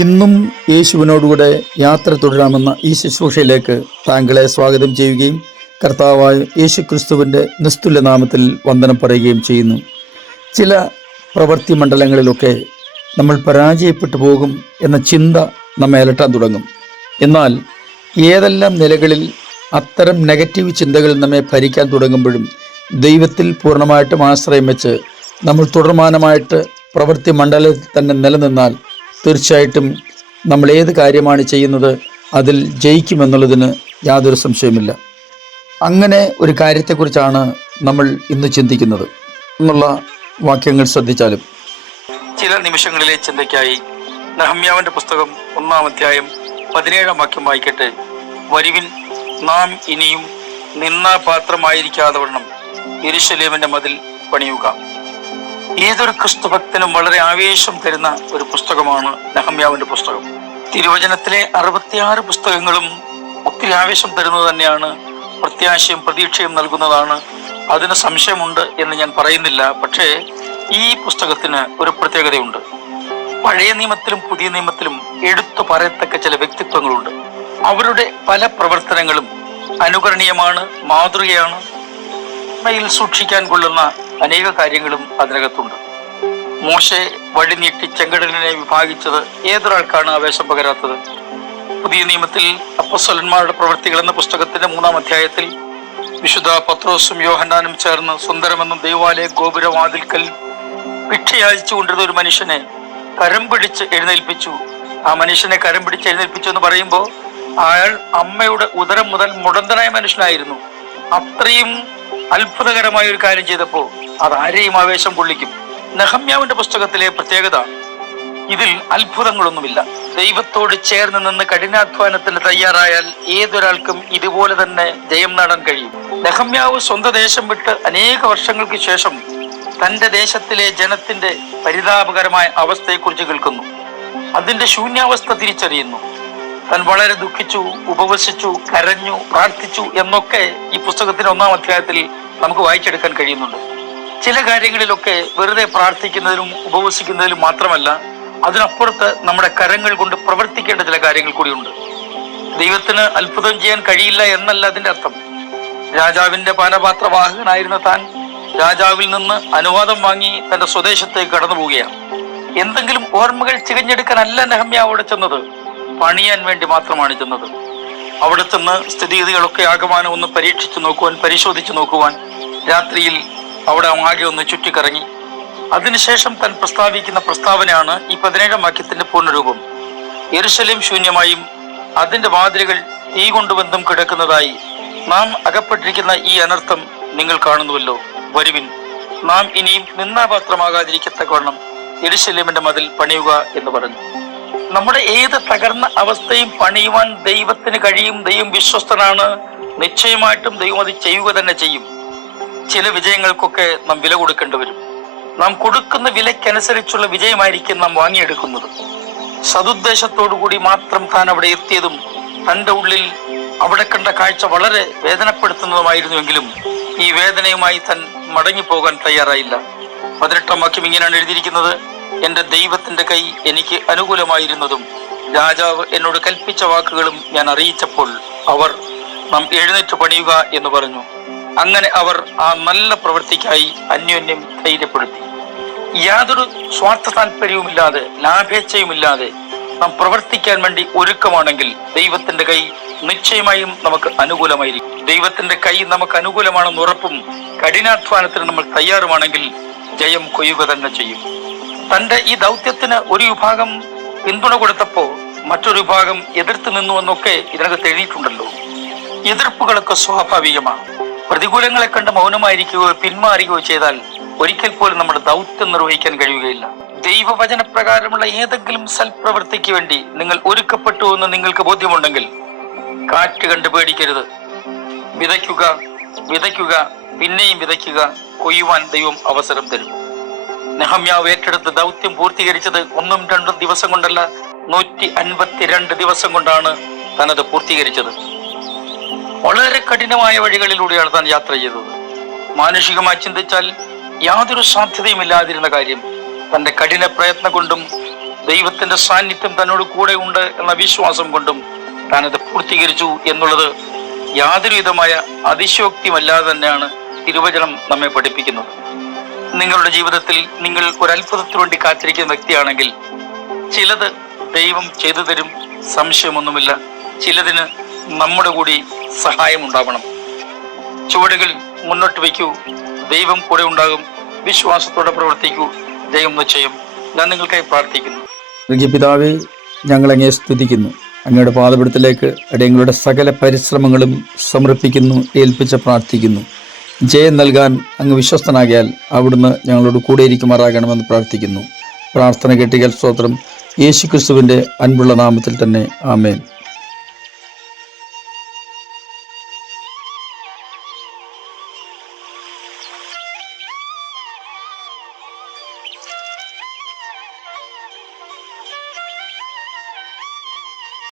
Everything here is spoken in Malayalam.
ഇന്നും യേശുവിനോടുകൂടെ യാത്ര തുടരാമെന്ന ഈ ശുശ്രൂഷയിലേക്ക് താങ്കളെ സ്വാഗതം ചെയ്യുകയും കർത്താവായ യേശു ക്രിസ്തുവിൻ്റെ നിസ്തുല്യ നാമത്തിൽ വന്ദനം പറയുകയും ചെയ്യുന്നു. ചില പ്രവൃത്തി മണ്ഡലങ്ങളിലൊക്കെ നമ്മൾ പരാജയപ്പെട്ടു പോകും എന്ന ചിന്ത നമ്മെ അലട്ടാൻ തുടങ്ങും. എന്നാൽ ഏതെല്ലാം നിലകളിൽ അത്തരം നെഗറ്റീവ് ചിന്തകൾ നമ്മെ ഭരിക്കാൻ തുടങ്ങുമ്പോഴും ദൈവത്തിൽ പൂർണ്ണമായിട്ടും ആശ്രയം വെച്ച് നമ്മൾ തുടർമാനമായിട്ട് പ്രവൃത്തി മണ്ഡലത്തിൽ തന്നെ നിലനിന്നാൽ തീർച്ചയായിട്ടും നമ്മൾ ഏത് കാര്യമാണ് ചെയ്യുന്നത് അതിൽ ജയിക്കുമെന്നുള്ളതിന് യാതൊരു സംശയമില്ല. അങ്ങനെ ഒരു കാര്യത്തെക്കുറിച്ചാണ് നമ്മൾ ഇന്ന് ചിന്തിക്കുന്നത് എന്നുള്ള വാക്യങ്ങൾ ശ്രദ്ധിച്ചാലും ചില നിമിഷങ്ങളിലെ ചിന്തയ്ക്കായി നെഹമ്യാവിന്റെ പുസ്തകം 1-ാം അധ്യായം 17-ാം വാക്യം വായിക്കട്ടെ. വരുവിൻ, നാം ഇനിയും നിന്നാപാത്രമായിരിക്കാതെ വണ്ണം യെരൂശലേമിന്റെ മതിൽ പണിയുക. ഏതൊരു ക്രിസ്തുഭക്തനും വളരെ ആവേശം തരുന്ന ഒരു പുസ്തകമാണ് നെഹമ്യാവിന്റെ പുസ്തകം. തിരുവചനത്തിലെ 66 പുസ്തകങ്ങളും ഒത്തിരി ആവേശം തരുന്നത് തന്നെയാണ്, പ്രത്യാശയും പ്രതീക്ഷയും നൽകുന്നതാണ്. അതിന് സംശയമുണ്ട് എന്ന് ഞാൻ പറയുന്നില്ല. പക്ഷേ ഈ പുസ്തകത്തിന് ഒരു പ്രത്യേകതയുണ്ട്. പഴയ നിയമത്തിലും പുതിയ നിയമത്തിലും എടുത്തു പറയത്തക്ക ചില വ്യക്തിത്വങ്ങളുണ്ട്. അവരുടെ പല പ്രവർത്തനങ്ങളും അനുകരണീയമാണ്, മാതൃകയാണ്. യിൽ സൂക്ഷിക്കാൻ കൊള്ളുന്ന അനേക കാര്യങ്ങളും അതിനകത്തുണ്ട്. മോശെ വഴി നീട്ടി ചെങ്കടലിനെ വിഭാഗിച്ചത് ഏതൊരാൾക്കാണ് ആവേശം പകരാത്തത്? പുതിയ നിയമത്തിൽ അപ്പോസ്തലന്മാരുടെ പ്രവൃത്തികൾ എന്ന പുസ്തകത്തിന്റെ 3-ാം അധ്യായത്തിൽ വിശുദ്ധ പത്രോസും യോഹന്നാനും ചേർന്ന് സുന്ദരമെന്നും ദൈവാലയ ഗോപുരവാതിൽക്കൽ ഭിക്ഷയാചിച്ചു കൊണ്ടിരുന്ന ഒരു മനുഷ്യനെ കരം പിടിച്ച് എഴുന്നേൽപ്പിച്ചു. ആ മനുഷ്യനെ കരം പിടിച്ച് എഴുന്നേൽപ്പിച്ചു എന്ന് പറയുമ്പോൾ അയാൾ അമ്മയുടെ ഉദരം മുതൽ മുടന്തനായ മനുഷ്യനായിരുന്നു. അത്രയും അത്ഭുതകരമായ ഒരു കാര്യം ചെയ്തപ്പോൾ അതാരെയും ആവേശം കൊള്ളിക്കും. നെഹമ്യാവിന്റെ പുസ്തകത്തിലെ പ്രത്യേകത, ഇതിൽ അത്ഭുതങ്ങളൊന്നുമില്ല. ദൈവത്തോട് ചേർന്ന് നിന്ന് കഠിനാധ്വാനത്തിന് തയ്യാറായാൽ ഏതൊരാൾക്കും ഇതുപോലെ തന്നെ ജയം നേടാൻ കഴിയും. നെഹമ്യാവ് സ്വന്തം ദേശം വിട്ട് അനേക വർഷങ്ങൾക്ക് ശേഷം തന്റെ ദേശത്തിലെ ജനത്തിന്റെ പരിതാപകരമായ അവസ്ഥയെക്കുറിച്ച് കേൾക്കുന്നു. അതിന്റെ ശൂന്യാവസ്ഥ തിരിച്ചറിയുന്നു. താൻ വളരെ ദുഃഖിച്ചു, ഉപവസിച്ചു, കരഞ്ഞു, പ്രാർത്ഥിച്ചു എന്നൊക്കെ ഈ പുസ്തകത്തിന്റെ 1-ാം അധ്യായത്തിൽ നമുക്ക് വായിച്ചെടുക്കാൻ കഴിയുന്നുണ്ട്. ചില കാര്യങ്ങളിലൊക്കെ വെറുതെ പ്രാർത്ഥിക്കുന്നതിലും ഉപവസിക്കുന്നതിലും മാത്രമല്ല, അതിനപ്പുറത്ത് നമ്മുടെ കരങ്ങൾ കൊണ്ട് പ്രവർത്തിക്കേണ്ട ചില കാര്യങ്ങൾ കൂടിയുണ്ട്. ദൈവത്തിന് അത്ഭുതം ചെയ്യാൻ കഴിയില്ല എന്നല്ല അതിന്റെ അർത്ഥം. രാജാവിന്റെ പാനപാത്രവാഹകനായിരുന്ന താൻ രാജാവിൽ നിന്ന് അനുവാദം വാങ്ങി തന്റെ സ്വദേശത്തേക്ക് കടന്നു പോവുകയാണ്. എന്തെങ്കിലും ഓർമ്മകൾ ചികഞ്ഞെടുക്കാനല്ല നെഹമ്യാവ് അവിടെ ചെന്നത്, പണിയാൻ വേണ്ടി മാത്രമാണ് ചെന്നത്. അവിടെ ചെന്ന് സ്ഥിതിഗതികളൊക്കെ ആകമാനം ഒന്ന് പരീക്ഷിച്ചു നോക്കുവാൻ, പരിശോധിച്ചു നോക്കുവാൻ രാത്രിയിൽ അവിടെ ആകെ ഒന്ന് ചുറ്റിക്കറങ്ങി. അതിനുശേഷം താൻ പ്രസ്താവിക്കുന്ന പ്രസ്താവനയാണ് ഈ 17-ാം വാക്യത്തിന്റെ പൂർണ്ണരൂപം. യെരൂശലേം ശൂന്യമായും അതിന്റെ വാതിലുകൾ തീ കൊണ്ടുവന്നും കിടക്കുന്നതായി നാം അകപ്പെട്ടിരിക്കുന്ന ഈ അനർത്ഥം നിങ്ങൾ കാണുന്നുവല്ലോ. വരുവിൻ, നാം ഇനിയും നിന്നാപാത്രമാകാതിരിക്കത്തക്കവണ്ണം യെരൂശലേമിന്റെ മതിൽ പണിയുക എന്ന് പറഞ്ഞു. നമ്മുടെ ഏത് തകർന്ന അവസ്ഥയും പണിയുവാൻ ദൈവത്തിന് കഴിയും. ദൈവം വിശ്വസ്തനാണ്. നിശ്ചയമായിട്ടും ദൈവം അത് ചെയ്യുക തന്നെ ചെയ്യും. ചില വിജയങ്ങൾക്കൊക്കെ നാം വില കൊടുക്കേണ്ടി വരും. നാം കൊടുക്കുന്ന വിലയ്ക്കനുസരിച്ചുള്ള വിജയമായിരിക്കും നാം വാങ്ങിയെടുക്കുന്നത്. സതുദ്ദേശത്തോടു കൂടി മാത്രം താൻ അവിടെ എത്തിയതും തൻ്റെ ഉള്ളിൽ അവിടെ കണ്ട കാഴ്ച വളരെ വേദനപ്പെടുത്തുന്നതുമായിരുന്നുവെങ്കിലും ഈ വേദനയുമായി താൻ മടങ്ങിപ്പോകാൻ തയ്യാറായില്ല. 18-ാം വാക്യം ഇങ്ങനെയാണ് എഴുതിയിരിക്കുന്നത്: എന്റെ ദൈവത്തിന്റെ കൈ എനിക്ക് അനുകൂലമായിരുന്നതും രാജാവ് എന്നോട് കൽപ്പിച്ച വാക്കുകളും ഞാൻ അറിയിച്ചപ്പോൾ അവർ നാം എഴുന്നേറ്റ് പണിയുക എന്ന് പറഞ്ഞു. അങ്ങനെ അവർ ആ നല്ല പ്രവൃത്തിക്കായി അന്യോന്യം ധൈര്യപ്പെടുത്തി. യാതൊരു സ്വാർത്ഥ താല്പര്യവുമില്ലാതെ, ലാഭേച്ഛയുമില്ലാതെ നാം പ്രവർത്തിക്കാൻ വേണ്ടി ഒരുക്കമാണെങ്കിൽ ദൈവത്തിന്റെ കൈ നിശ്ചയമായും നമുക്ക് അനുകൂലമായിരിക്കും. ദൈവത്തിന്റെ കൈ നമുക്ക് അനുകൂലമാണെന്ന് ഉറപ്പും കഠിനാധ്വാനത്തിന് നമ്മൾ തയ്യാറുമാണെങ്കിൽ ജയം കൊയ്യുക തന്നെ ചെയ്യും. തന്റെ ഈ ദൗത്യത്തിന് ഒരു വിഭാഗം പിന്തുണ കൊടുത്തപ്പോൾ മറ്റൊരു വിഭാഗം എതിർത്ത് നിന്നുവെന്നൊക്കെ ഇതിനകത്ത് എഴുതിയിട്ടുണ്ടല്ലോ. എതിർപ്പുകളൊക്കെ സ്വാഭാവികമാണ്. പ്രതികൂലങ്ങളെ കണ്ട് മൗനമായിരിക്കുകയോ പിന്മാറുകയോ ചെയ്താൽ ഒരിക്കൽ പോലും നമ്മുടെ ദൗത്യം നിർവഹിക്കാൻ കഴിയുകയില്ല. ദൈവവചനപ്രകാരമുള്ള ഏതെങ്കിലും സൽപ്രവൃത്തിക്ക് വേണ്ടി നിങ്ങൾ ഒരുക്കപ്പെട്ടു എന്ന് നിങ്ങൾക്ക് ബോധ്യമുണ്ടെങ്കിൽ കാറ്റ് കണ്ട് പേടിക്കരുത്. വിതയ്ക്കുക, വിതയ്ക്കുക, പിന്നെയും വിതയ്ക്കുക. കൊയ്യുവാൻ ദൈവം അവസരം തരും. നെഹമ്യാവ് ഏറ്റെടുത്ത് ദൗത്യം പൂർത്തീകരിച്ചത് 1-2 ദിവസം കൊണ്ടല്ല, 152 ദിവസം കൊണ്ടാണ് താനത് പൂർത്തീകരിച്ചത്. വളരെ കഠിനമായ വഴികളിലൂടെയാണ് താൻ യാത്ര ചെയ്തത്. മാനുഷികമായി ചിന്തിച്ചാൽ യാതൊരു സാധ്യതയുമില്ലാതിരുന്ന കാര്യം തന്റെ കഠിന പ്രയത്നം കൊണ്ടും ദൈവത്തിന്റെ സാന്നിധ്യം തന്നോട് കൂടെ ഉണ്ട് എന്ന വിശ്വാസം കൊണ്ടും താനത് പൂർത്തീകരിച്ചു എന്നുള്ളത് യാതൊരു വിധമായ അതിശയോക്തിയല്ലാതെ തന്നെയാണ് തിരുവചനം നമ്മെ പഠിപ്പിക്കുന്നത്. നിങ്ങളുടെ ജീവിതത്തിൽ നിങ്ങൾ ഒരു അത്ഭുതത്തിനു വേണ്ടി കാത്തിരിക്കുന്ന വ്യക്തിയാണെങ്കിൽ ചിലത് ദൈവം ചെയ്തു തരും, സംശയമൊന്നുമില്ല. ചിലതിന് നമ്മുടെ കൂടി സഹായം ഉണ്ടാവണം. ചുവടുകൾ മുന്നോട്ട് വയ്ക്കൂ, ദൈവം കൂടെ ഉണ്ടാകും. വിശ്വാസത്തോടെ പ്രവർത്തിക്കൂ, ദൈവം നിശ്ചയം. ഞാൻ നിങ്ങൾക്കായി പ്രാർത്ഥിക്കുന്നു. പിതാവേ, ഞങ്ങളങ്ങേ സ്തുതിക്കുന്നു. അങ്ങയുടെ പാദപീഠത്തിലേക്ക് അടിയങ്ങളുടെ സകല പരിശ്രമങ്ങളും സമർപ്പിക്കുന്നു, ഏൽപ്പിച്ച് പ്രാർത്ഥിക്കുന്നു. ജയം നൽകാൻ അങ്ങ് വിശ്വസ്തനാകിയാൽ അവിടുന്ന് ഞങ്ങളോട് കൂടെയിരിക്കുമാറാകണമെന്ന് പ്രാർത്ഥിക്കുന്നു. പ്രാർത്ഥന കേട്ടിയാൽ സ്തോത്രം. യേശുക്രിസ്തുവിൻ്റെ അൻപുള്ള നാമത്തിൽ തന്നെ ആമേൻ.